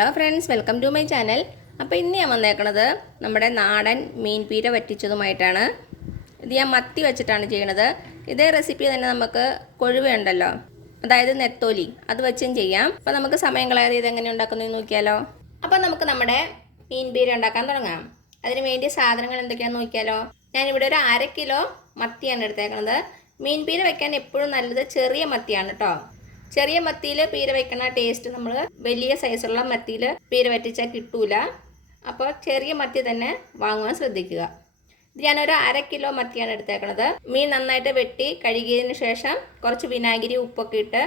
Hello friends, welcome to my channel. അപ്പോൾ ഇന്ന് ഞാൻ വന്നേക്കണത് നമ്മുടെ നാടൻ മീൻ പീര വറ്റിച്ചതുമായിട്ടാണ്. ഇത് ഞാൻ മത്തി വെച്ചിട്ടാണ് ചെയ്യണത്. ഇതേ റെസിപ്പി തന്നെ നമുക്ക് കൊഴുവയുണ്ടല്ലോ, അതായത് നെത്തോലി, അത് വെച്ചും ചെയ്യാം. അപ്പോൾ നമുക്ക് സമയം കളയാതെ ഇതെങ്ങനെ ഉണ്ടാക്കുന്നതെന്ന് നോക്കിയാലോ. അപ്പോൾ നമുക്ക് നമ്മുടെ മീൻ പീര ഉണ്ടാക്കാൻ തുടങ്ങാം. അതിന് വേണ്ടി സാധനങ്ങൾ എന്തൊക്കെയാണെന്ന് നോക്കിയാലോ. ഞാനിവിടെ ഒരു 1/2 കിലോ മത്തിയാണ് എടുത്തേക്കണത്. മീൻ പീര വെക്കാൻ എപ്പോഴും നല്ലത് ചെറിയ മത്തിയാണ് കേട്ടോ. ചെറിയ മത്തിയിൽ പീര വയ്ക്കണ ടേസ്റ്റ് നമ്മൾ വലിയ സൈസുള്ള മത്തിയിൽ പീര വറ്റിച്ചാൽ കിട്ടൂല. അപ്പോൾ ചെറിയ മത്തി തന്നെ വാങ്ങുവാൻ ശ്രദ്ധിക്കുക. ഇത് ഞാനൊരു 1/2 കിലോ മത്തിയാണ് എടുത്തേക്കണത്. മീൻ നന്നായിട്ട് വെട്ടി കഴുകിയതിന് ശേഷം കുറച്ച് വിനാഗിരി ഉപ്പൊക്കെ ഇട്ട്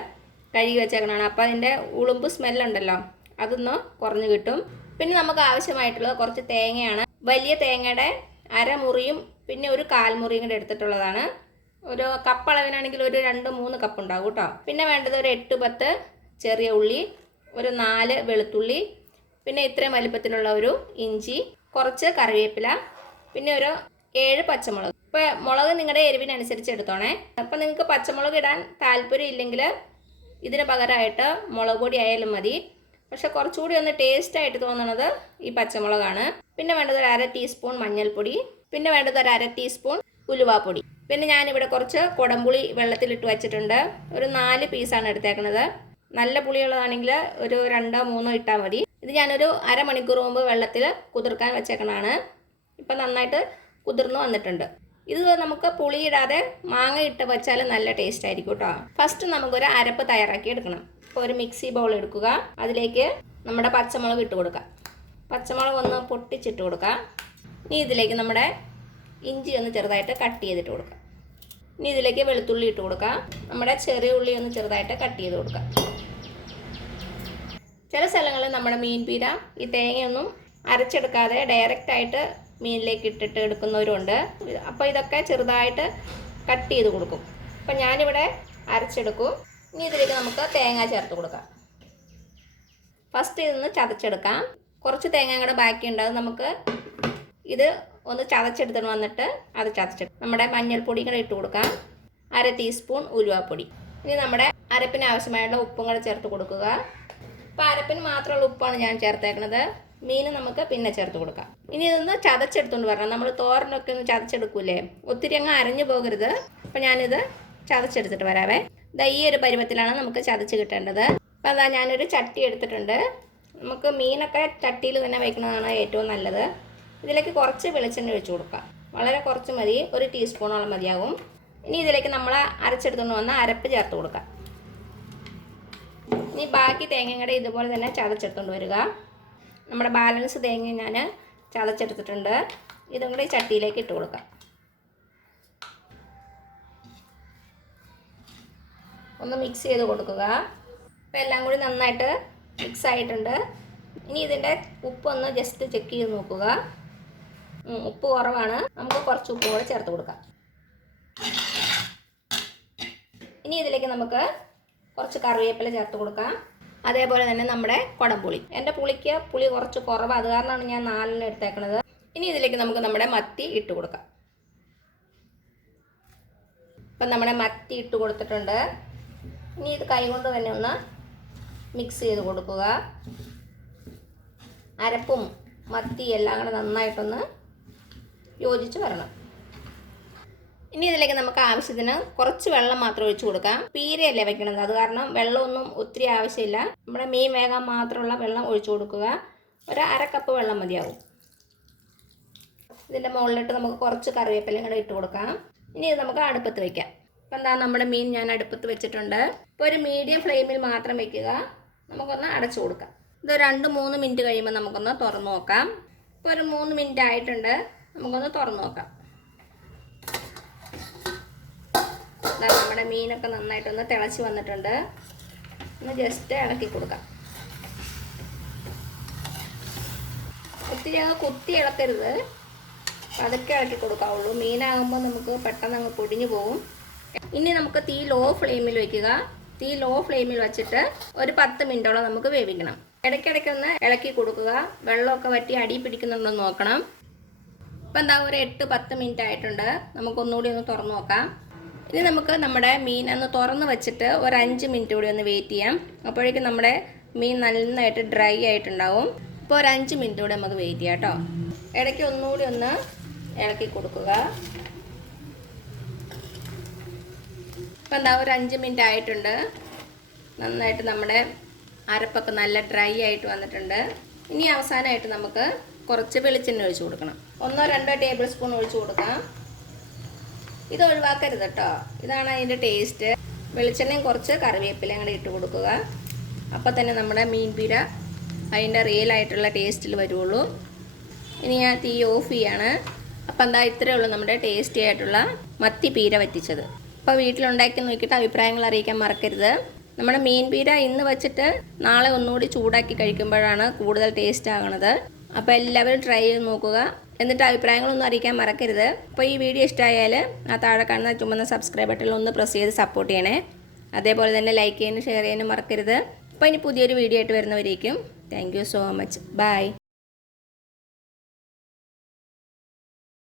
കഴുകി വെച്ചേക്കണതാണ്. അപ്പോൾ അതിൻ്റെ ഉളുമ്പ് സ്മെല്ലുണ്ടല്ലോ, അതൊന്ന് കുറഞ്ഞു കിട്ടും. പിന്നെ നമുക്ക് ആവശ്യമായിട്ടുള്ളത് കുറച്ച് തേങ്ങയാണ്. വലിയ തേങ്ങയുടെ 1/2 മുറിയും പിന്നെ ഒരു 1/4 മുറിയും കൂടെ എടുത്തിട്ടുള്ളതാണ്. ഒരു കപ്പ് അളവിനാണെങ്കിൽ ഒരു 2-3 കപ്പ് ഉണ്ടാവും കേട്ടോ. പിന്നെ വേണ്ടത് ഒരു 8-10 ചെറിയ ഉള്ളി, ഒരു 4 വെളുത്തുള്ളി, പിന്നെ ഇത്രയും വലിപ്പത്തിലുള്ള ഒരു ഇഞ്ചി, കുറച്ച് കറിവേപ്പില, പിന്നെ ഒരു 7 പച്ചമുളക്. ഇപ്പോൾ മുളക് നിങ്ങളുടെ എരിവിനനുസരിച്ച് എടുത്തോണേ. അപ്പോൾ നിങ്ങൾക്ക് പച്ചമുളക് ഇടാൻ താല്പര്യം ഇല്ലെങ്കിൽ ഇതിന് പകരമായിട്ട് മുളക് പൊടി ആയാലും മതി. പക്ഷെ കുറച്ചുകൂടി ഒന്ന് ടേസ്റ്റായിട്ട് തോന്നുന്നത് ഈ പച്ചമുളകാണ്. പിന്നെ വേണ്ടത് ഒരു 1/2 ടീസ്പൂൺ മഞ്ഞൾപ്പൊടി, പിന്നെ വേണ്ടത് ഒരു 1/2 ടീസ്പൂൺ ഉലുവാപ്പൊടി. പിന്നെ ഞാനിവിടെ കുറച്ച് കുടംപുളി വെള്ളത്തിലിട്ട് വെച്ചിട്ടുണ്ട്. ഒരു 4 പീസാണ് എടുത്തേക്കണത്. നല്ല പുളിയുള്ളതാണെങ്കിൽ ഒരു 2-3 ഇട്ടാൽ മതി. ഇത് ഞാനൊരു അരമണിക്കൂർ മുമ്പ് വെള്ളത്തിൽ കുതിർക്കാൻ വെച്ചേക്കണതാണ്. ഇപ്പം നന്നായിട്ട് കുതിർന്ന് വന്നിട്ടുണ്ട്. ഇത് നമുക്ക് പുളിയിടാതെ മാങ്ങ ഇട്ട് വെച്ചാൽ നല്ല ടേസ്റ്റ് ആയിരിക്കും കേട്ടോ. ഫസ്റ്റ് നമുക്കൊരു അരപ്പ് തയ്യാറാക്കി എടുക്കണം. ഇപ്പോൾ ഒരു മിക്സി ബൗൾ എടുക്കുക. അതിലേക്ക് നമ്മുടെ പച്ചമുളക് ഇട്ട് കൊടുക്കാം. പച്ചമുളക് ഒന്ന് പൊട്ടിച്ചിട്ട് കൊടുക്കാം. ഇനി ഇതിലേക്ക് നമ്മുടെ ഇഞ്ചി ഒന്ന് ചെറുതായിട്ട് കട്ട് ചെയ്തിട്ട് കൊടുക്കാം. ഇനി ഇതിലേക്ക് വെളുത്തുള്ളി ഇട്ട് കൊടുക്കാം. നമ്മുടെ ചെറിയ ഉള്ളി ഒന്ന് ചെറുതായിട്ട് കട്ട് ചെയ്ത് കൊടുക്കാം. ചില സ്ഥലങ്ങളിൽ നമ്മുടെ മീൻ പീര ഈ തേങ്ങയൊന്നും അരച്ചെടുക്കാതെ ഡയറക്റ്റായിട്ട് മീനിലേക്ക് ഇട്ടിട്ട് എടുക്കുന്നവരുണ്ട്. അപ്പോൾ ഇതൊക്കെ ചെറുതായിട്ട് കട്ട് ചെയ്ത് കൊടുക്കും. അപ്പോൾ ഞാനിവിടെ അരച്ചെടുക്കും. ഇനി ഇതിലേക്ക് നമുക്ക് തേങ്ങ ചേർത്ത് കൊടുക്കാം. ഫസ്റ്റ് ഇതൊന്ന് ചതച്ചെടുക്കാം. കുറച്ച് തേങ്ങ കൂടെ ബാക്കിയുണ്ട്. അത് നമുക്ക് ഇത് ഒന്ന് ചതച്ചെടുത്തിട്ട് വന്നിട്ട് അത് ചതച്ചെടുക്കും. നമ്മുടെ മഞ്ഞൾപ്പൊടി കൂടെ ഇട്ട് കൊടുക്കാം. 1/2 ടീസ്പൂൺ ഉലുവാപ്പൊടി. ഇനി നമ്മുടെ അരപ്പിന് ആവശ്യമായുള്ള ഉപ്പും കൂടെ ചേർത്ത് കൊടുക്കുക. ഇപ്പോൾ അരപ്പിന് മാത്രമുള്ള ഉപ്പാണ് ഞാൻ ചേർത്തേക്കുന്നത്. മീൻ നമുക്ക് പിന്നെ ചേർത്ത് കൊടുക്കാം. ഇനി ഇതൊന്ന് ചതച്ചെടുത്തുകൊണ്ട് വരണം. നമ്മൾ തോരനൊക്കെ ഒന്ന് ചതച്ചെടുക്കൂലേ, ഒത്തിരി അങ്ങ് അരഞ്ഞു പോകരുത്. അപ്പോൾ ഞാനിത് ചതച്ചെടുത്തിട്ട് വരാവേ. ഇതാ ഈ ഒരു പരുവത്തിലാണ് നമുക്ക് ചതച്ച് കിട്ടേണ്ടത്. അപ്പോൾ അതാ ഞാനൊരു ചട്ടി എടുത്തിട്ടുണ്ട്. നമുക്ക് മീനൊക്കെ ചട്ടിയിൽ തന്നെ വയ്ക്കുന്നതാണ് ഏറ്റവും നല്ലത്. ഇതിലേക്ക് കുറച്ച് വെളിച്ചെണ്ണ ഒഴിച്ച് കൊടുക്കാം. വളരെ കുറച്ച് മതി, 1 ടീസ്പൂണോളം മതിയാകും. ഇനി ഇതിലേക്ക് നമ്മൾ അരച്ചെടുത്തുകൊണ്ട് വന്ന അരപ്പ് ചേർത്ത് കൊടുക്കാം. ഇനി ബാക്കി തേങ്ങയും കൂടെ ഇതുപോലെ തന്നെ ചതച്ചെടുത്തുകൊണ്ട് വരിക. നമ്മുടെ ബാലൻസ് തേങ്ങ ഞാൻ ചതച്ചെടുത്തിട്ടുണ്ട്. ഇതും കൂടി ചട്ടിയിലേക്ക് ഇട്ട് കൊടുക്കാം. ഒന്ന് മിക്സ് ചെയ്ത് കൊടുക്കുക. അപ്പോൾ എല്ലാം കൂടി നന്നായിട്ട് മിക്സ് ആയിട്ടുണ്ട്. ഇനി ഇതിൻ്റെ ഉപ്പൊന്ന് ജസ്റ്റ് ചെക്ക് ചെയ്ത് നോക്കുക. ഉപ്പ് കുറവാണ്, നമുക്ക് കുറച്ച് ഉപ്പ് കൂടെ ചേർത്ത് കൊടുക്കാം. ഇനി ഇതിലേക്ക് നമുക്ക് കുറച്ച് കറിവേപ്പില ചേർത്ത് കൊടുക്കാം. അതേപോലെ തന്നെ നമ്മുടെ കുടംപുളി. എൻ്റെ പുളിക്ക് പുളി കുറച്ച് കുറവ്, അത് കാരണമാണ് ഞാൻ 4 എടുത്തേക്കണത്. ഇനി ഇതിലേക്ക് നമുക്ക് നമ്മുടെ മത്തി ഇട്ട് കൊടുക്കാം. ഇപ്പം നമ്മുടെ മത്തി ഇട്ട് കൊടുത്തിട്ടുണ്ട്. ഇനി ഇത് കൈകൊണ്ട് തന്നെ ഒന്ന് മിക്സ് ചെയ്ത് കൊടുക്കുക. അരപ്പും മത്തി എല്ലാം കൂടെ നന്നായിട്ടൊന്ന് യോജിച്ച് വരണം. ഇനി ഇതിലേക്ക് നമുക്ക് ആവശ്യത്തിന് കുറച്ച് വെള്ളം മാത്രം ഒഴിച്ച് കൊടുക്കാം. പീരയല്ലേ വെക്കണത്, അത് കാരണം വെള്ളമൊന്നും ഒത്തിരി ആവശ്യമില്ല. നമ്മുടെ മീൻ വേകാൻ മാത്രമുള്ള വെള്ളം ഒഴിച്ചു കൊടുക്കുക. ഒരു 1/2 കപ്പ് വെള്ളം മതിയാവും. ഇതിൻ്റെ മുകളിലിട്ട് നമുക്ക് കുറച്ച് കറിവേപ്പിലയും കൂടെ ഇട്ട് കൊടുക്കാം. ഇനി ഇത് നമുക്ക് അടുപ്പത്ത് വയ്ക്കാം. അപ്പോൾ എന്താ, നമ്മുടെ മീൻ ഞാൻ അടുപ്പത്ത് വെച്ചിട്ടുണ്ട്. ഇപ്പോൾ ഒരു മീഡിയം ഫ്ലെയിമിൽ മാത്രം വയ്ക്കുക. നമുക്കൊന്ന് അടച്ചു കൊടുക്കാം. ഇത് 2-3 മിനിറ്റ് കഴിയുമ്പോൾ നമുക്കൊന്ന് തുറന്ന് നോക്കാം. ഇപ്പോൾ ഒരു 3 മിനിറ്റ് ആയിട്ടുണ്ട്. നമുക്കൊന്ന് തുറന്ന് നോക്കാം. നമ്മുടെ മീനൊക്കെ നന്നായിട്ടൊന്ന് തിളച്ച് വന്നിട്ടുണ്ട്. ഒന്ന് ജസ്റ്റ് ഇളക്കി കൊടുക്കാം. ഒത്തിരി അങ്ങ് കുത്തി ഇളക്കരുത്, പതുക്കെ ഇളക്കി കൊടുക്കാവുള്ളൂ. മീനാകുമ്പോൾ നമുക്ക് പെട്ടെന്ന് അങ്ങ് പൊടിഞ്ഞു പോകും. ഇനി നമുക്ക് തീ ലോ ഫ്ലെയിമിൽ വയ്ക്കുക. തീ ലോ ഫ്ലെയിമിൽ വെച്ചിട്ട് ഒരു 10 മിനിറ്റോളം നമുക്ക് വേവിക്കണം. ഇടയ്ക്കിടയ്ക്കൊന്ന് ഇളക്കി കൊടുക്കുക. വെള്ളമൊക്കെ വറ്റി അടി പിടിക്കുന്നുണ്ടോ എന്ന് നോക്കണം. ഇപ്പം എന്താ, ഒരു 8-10 മിനിറ്റ് ആയിട്ടുണ്ട്. നമുക്കൊന്നുകൂടി ഒന്ന് തുറന്ന് നോക്കാം. ഇനി നമുക്ക് നമ്മുടെ മീൻ ഒന്ന് തുറന്ന് വെച്ചിട്ട് ഒരു 5 മിനിറ്റ് കൂടി ഒന്ന് വെയിറ്റ് ചെയ്യാം. അപ്പോഴേക്കും നമ്മുടെ മീൻ നന്നായിട്ട് ഡ്രൈ ആയിട്ടുണ്ടാവും. ഇപ്പോൾ ഒരു 5 മിനിറ്റ് കൂടെ നമുക്ക് വെയിറ്റ് ചെയ്യാം കേട്ടോ. ഇടയ്ക്ക് ഒന്നുകൂടി ഒന്ന് ഇളക്കി കൊടുക്കുക. ഇപ്പം എന്താ ഒരു 5 മിനിറ്റ് ആയിട്ടുണ്ട്. നന്നായിട്ട് നമ്മുടെ അരപ്പൊക്കെ നല്ല ഡ്രൈ ആയിട്ട് വന്നിട്ടുണ്ട്. ഇനി അവസാനമായിട്ട് നമുക്ക് കുറച്ച് വെളിച്ചെണ്ണ ഒഴിച്ച് കൊടുക്കണം. 1-2 ടേബിൾ സ്പൂൺ ഒഴിച്ച് കൊടുക്കാം. ഇത് ഒഴിവാക്കരുത് കേട്ടോ, ഇതാണ് അതിൻ്റെ ടേസ്റ്റ്. വെളിച്ചെണ്ണയും കുറച്ച് കറിവേപ്പിലയും കൂടെ ഇട്ട് കൊടുക്കുക. അപ്പോൾ തന്നെ നമ്മുടെ മീൻ പീര അതിൻ്റെ റിയലായിട്ടുള്ള ടേസ്റ്റിൽ വരുള്ളൂ. ഇനി ഞാൻ തീ ഓഫ് ചെയ്യാണ്. അപ്പോൾ എന്താ ഇത്രയേ ഉള്ളൂ നമ്മുടെ ടേസ്റ്റി ആയിട്ടുള്ള മത്തി പീര വറ്റിച്ചത്. അപ്പോൾ വീട്ടിലുണ്ടാക്കി നോക്കിയിട്ട് അഭിപ്രായങ്ങൾ അറിയിക്കാൻ മറക്കരുത്. നമ്മുടെ മീൻ പീര ഇന്ന് വെച്ചിട്ട് നാളെ ഒന്നുകൂടി ചൂടാക്കി കഴിക്കുമ്പോഴാണ് കൂടുതൽ ടേസ്റ്റ് ആകുന്നത്. അപ്പോൾ എല്ലാവരും ട്രൈ ചെയ്ത് നോക്കുക. എന്നിട്ട് അഭിപ്രായങ്ങളൊന്നും അറിയിക്കാൻ മറക്കരുത്. അപ്പോൾ ഈ വീഡിയോ ഇഷ്ടമായാൽ ആ താഴെ കാണുന്ന ചുമന്ന സബ്സ്ക്രൈബ് ബട്ടണിൽ ഒന്ന് പ്രസ് ചെയ്ത് സപ്പോർട്ട് ചെയ്യണേ. അതേപോലെ തന്നെ ലൈക്ക് ചെയ്യാനും ഷെയർ ചെയ്യാനും മറക്കരുത്. അപ്പോൾ ഇനി പുതിയൊരു വീഡിയോ ആയിട്ട് വരുന്നവരേക്കും thank you so much. By.